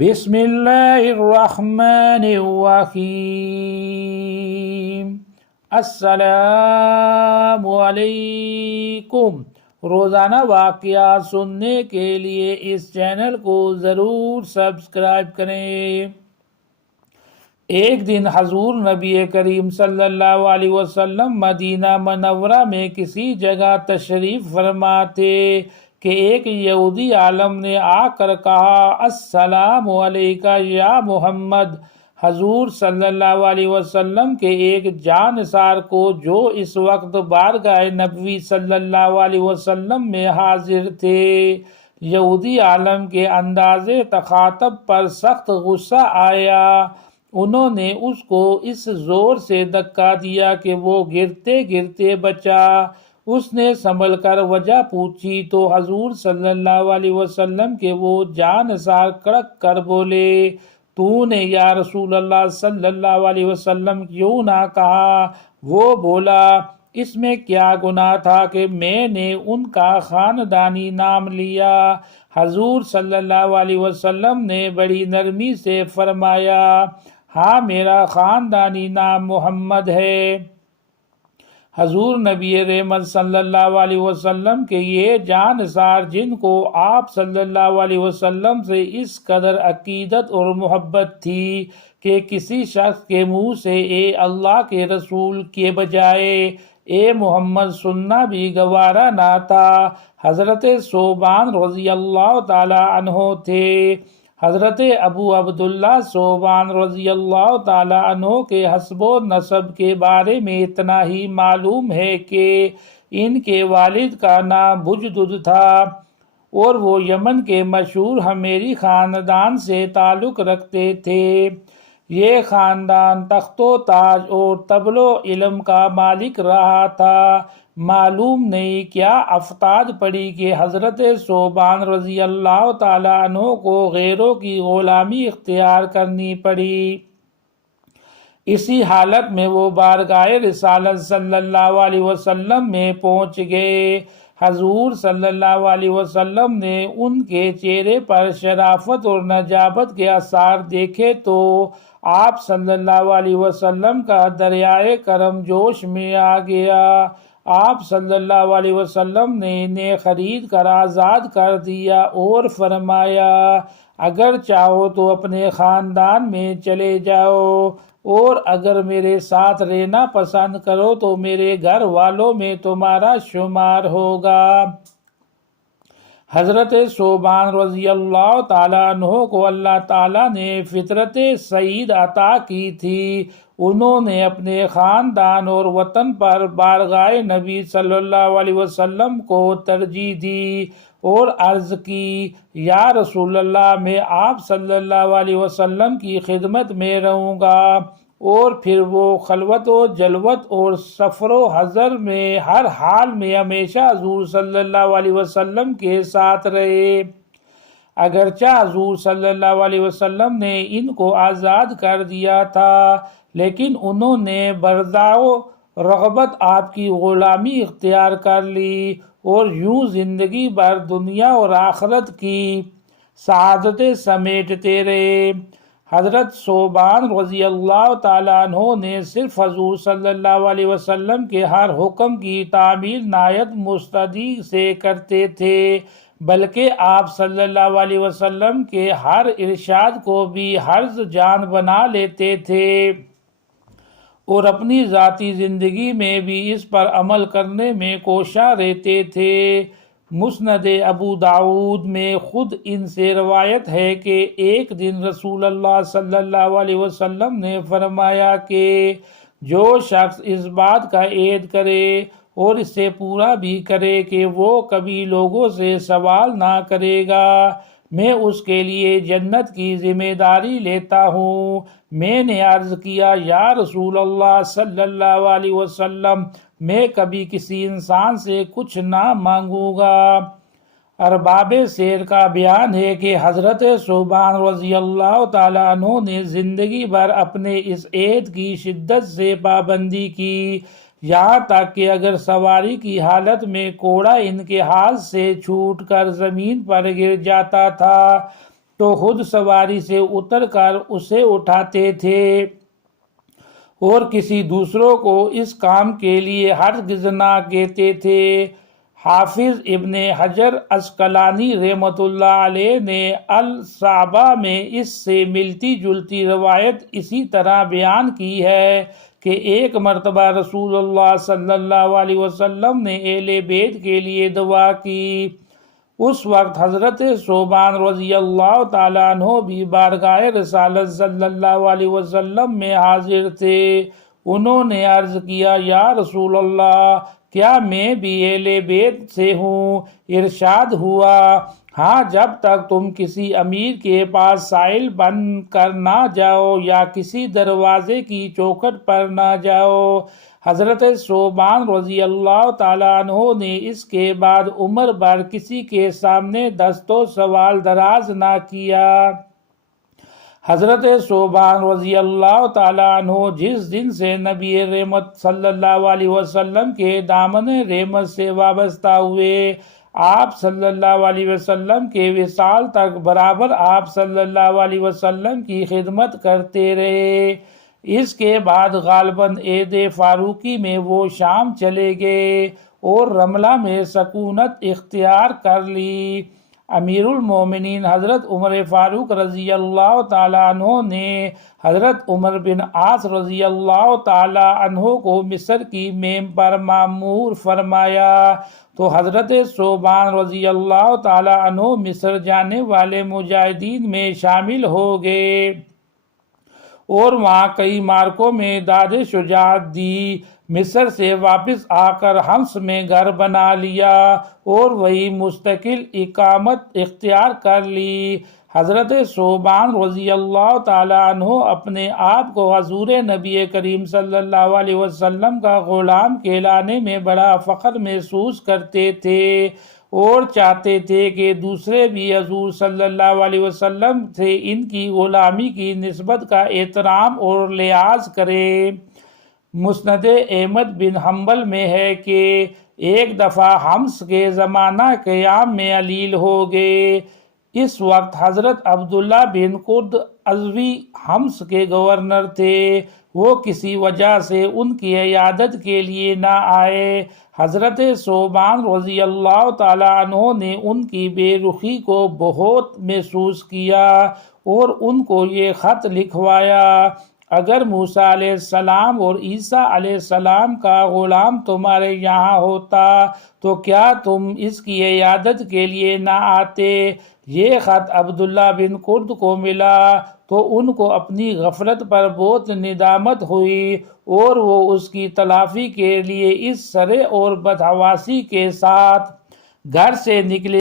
بسم اللہ الرحمن الرحیم۔ السلام علیکم۔ روزانہ واقعات سننے کے لیے اس چینل کو ضرور سبسکرائب کریں۔ ایک دن حضور نبی کریم صلی اللہ علیہ وسلم مدینہ منورہ میں کسی جگہ تشریف فرما تھے کہ ایک یہودی عالم نے آ کر کہا، السلام علیکہ یا محمد۔ حضور صلی اللہ علیہ وسلم کے ایک جانثار کو جو اس وقت بارگاہ نبوی صلی اللہ علیہ وسلم میں حاضر تھے، یہودی عالم کے انداز تخاطب پر سخت غصہ آیا۔ انہوں نے اس کو اس زور سے دھکا دیا کہ وہ گرتے گرتے بچا۔ اس نے سنبھل کر وجہ پوچھی تو حضور صلی اللہ علیہ وسلم کے وہ جانثار کڑک کر بولے، تو نے یا رسول اللہ صلی اللہ علیہ وسلم کیوں نہ کہا؟ وہ بولا، اس میں کیا گناہ تھا کہ میں نے ان کا خاندانی نام لیا؟ حضور صلی اللہ علیہ وسلم نے بڑی نرمی سے فرمایا، ہاں میرا خاندانی نام محمد ہے۔ حضور نبی رحمت صلی اللہ علیہ وسلم کے یہ جانثار، جن کو آپ صلی اللہ علیہ وسلم سے اس قدر عقیدت اور محبت تھی کہ کسی شخص کے منہ سے اے اللہ کے رسول کے بجائے اے محمد سننا بھی گوارا نہ تھا، حضرت ثوبان رضی اللہ تعالی عنہ تھے۔ حضرت ابو عبداللہ ثوبان رضی اللہ تعالی عنہ کے حسب و نسب کے بارے میں اتنا ہی معلوم ہے کہ ان کے والد کا نام بجدد تھا اور وہ یمن کے مشہور حمیری خاندان سے تعلق رکھتے تھے۔ یہ خاندان تخت و تاج اور طبل و علم کا مالک رہا تھا۔ معلوم نہیں کیا افتاد پڑی کہ حضرت ثوبان رضی اللہ تعالی عنہ کو غیروں کی غلامی اختیار کرنی پڑی۔ اسی حالت میں وہ بارگاہ رسالت صلی اللہ علیہ وسلم میں پہنچ گئے۔ حضور صلی اللہ علیہ وسلم نے ان کے چہرے پر شرافت اور نجابت کے آثار دیکھے تو آپ صلی اللہ علیہ وسلم کا دریائے کرم جوش میں آ گیا۔ آپ صلی اللہ علیہ وسلم نے انہیں خرید کر آزاد کر دیا اور فرمایا، اگر چاہو تو اپنے خاندان میں چلے جاؤ اور اگر میرے ساتھ رہنا پسند کرو تو میرے گھر والوں میں تمہارا شمار ہوگا۔ حضرت ثوبان رضی اللہ تعالیٰ عنہ کو اللہ تعالیٰ نے فطرت سعید عطا کی تھی۔ انہوں نے اپنے خاندان اور وطن پر بارگاہ نبی صلی اللہ علیہ وسلم کو ترجیح دی اور عرض کی، یا رسول اللہ میں آپ صلی اللہ علیہ وسلم کی خدمت میں رہوں گا۔ اور پھر وہ خلوت و جلوت اور سفر و حضر میں ہر حال میں ہمیشہ حضور صلی اللہ علیہ وسلم کے ساتھ رہے۔ اگرچہ حضور صلی اللہ علیہ وسلم نے ان کو آزاد کر دیا تھا، لیکن انہوں نے برضا و رغبت آپ کی غلامی اختیار کر لی اور یوں زندگی بھر دنیا اور آخرت کی سعادتیں سمیٹتے رہے۔ حضرت ثوبان رضی اللہ تعالیٰ عنہ نے صرف حضور صلی اللہ علیہ وسلم کے ہر حکم کی تعمیل نہایت مستعدی سے کرتے تھے، بلکہ آپ صلی اللہ علیہ وسلم کے ہر ارشاد کو بھی حرز جان بنا لیتے تھے اور اپنی ذاتی زندگی میں بھی اس پر عمل کرنے میں کوشاں رہتے تھے۔ مسند ابو داؤد میں خود ان سے روایت ہے کہ ایک دن رسول اللہ صلی اللہ علیہ وسلم نے فرمایا کہ جو شخص اس بات کا عہد کرے اور اسے پورا بھی کرے کہ وہ کبھی لوگوں سے سوال نہ کرے گا، میں اس کے لیے جنت کی ذمہ داری لیتا ہوں۔ میں نے عرض کیا، یا رسول اللہ صلی اللہ علیہ وسلم میں کبھی کسی انسان سے کچھ نہ مانگوں گا۔ ارباب سیر کا بیان ہے کہ حضرت ثوبان رضی اللہ تعالیٰ عنہ نے زندگی بھر اپنے اس عہد کی شدت سے پابندی کی، یہاں تک کہ اگر سواری کی حالت میں کوڑا ان کے ہاتھ سے چھوٹ کر زمین پر گر جاتا تھا تو خود سواری سے اتر کر اسے اٹھاتے تھے اور کسی دوسروں کو اس کام کے لیے ہرگز نہ کہتے تھے۔ حافظ ابن حجر عسقلانی رحمۃ اللہ علیہ نے الصحابہ میں اس سے ملتی جلتی روایت اسی طرح بیان کی ہے کہ ایک مرتبہ رسول اللہ صلی اللہ علیہ وسلم نے اہل بیت کے لیے دعا کی۔ اس وقت حضرت ثوبان رضی اللہ تعالیٰ عنہ بھی بارگاہ رسالت صلی اللہ علیہ وسلم میں حاضر تھے۔ انہوں نے عرض کیا، یا رسول اللہ، کیا میں بھی اہل بیت سے ہوں؟ ارشاد ہوا، ہاں، جب تک تم کسی امیر کے پاس سائل بن کر نہ جاؤ یا کسی دروازے کی چوکھٹ پر نہ جاؤ۔ حضرت ثوبان رضی اللہ تعالیٰ عنہ نے اس کے بعد عمر بھر کسی کے سامنے دست و سوال دراز نہ کیا۔ حضرت ثوبان رضی اللہ تعالیٰ عنہ جس دن سے نبی رحمت صلی اللہ علیہ وسلم کے دامن رحمت سے وابستہ ہوئے، آپ صلی اللہ علیہ وسلم کے وصال تک برابر آپ صلی اللہ علیہ وسلم کی خدمت کرتے رہے۔ اس کے بعد غالباً عید فاروقی میں وہ شام چلے گئے اور رملہ میں سکونت اختیار کر لی۔ امیر المومنین حضرت عمر فاروق رضی اللہ تعالیٰ عنہ نے حضرت عمر بن عاص رضی اللہ تعالیٰ عنہ کو مصر کی مہم پر مامور فرمایا تو حضرت ثوبان رضی اللہ تعالیٰ عنہ مصر جانے والے مجاہدین میں شامل ہو گئے اور وہاں کئی معرکوں میں داد شجاعت دی۔ مصر سے واپس آ کر حمص میں گھر بنا لیا اور وہی مستقل اقامت اختیار کر لی۔ حضرت ثوبان رضی اللہ تعالیٰ عنہ اپنے آپ کو حضور نبی کریم صلی اللہ علیہ وسلم کا غلام کہلانے میں بڑا فخر محسوس کرتے تھے اور چاہتے تھے کہ دوسرے بھی حضور صلی اللہ علیہ وسلم سے ان کی غلامی کی نسبت کا احترام اور لحاظ کریں۔ مسند احمد بن حنبل میں ہے کہ ایک دفعہ حمص کے زمانہ قیام میں علیل ہو گئے۔ اس وقت حضرت عبداللہ بن قرد ازوی حمص کے گورنر تھے۔ وہ کسی وجہ سے ان کی عیادت کے لیے نہ آئے۔ حضرت ثوبان رضی اللہ تعالیٰ عنہ نے ان کی بے رخی کو بہت محسوس کیا اور ان کو یہ خط لکھوایا، اگر موسیٰ علیہ السلام اور عیسیٰ علیہ السلام کا غلام تمہارے یہاں ہوتا تو کیا تم اس کی عیادت کے لیے نہ آتے؟ یہ خط عبداللہ بن قرد کو ملا تو ان کو اپنی غفلت پر بہت ندامت ہوئی اور وہ اس کی تلافی کے لیے اس سرے اور بدحواسی کے ساتھ گھر سے نکلے۔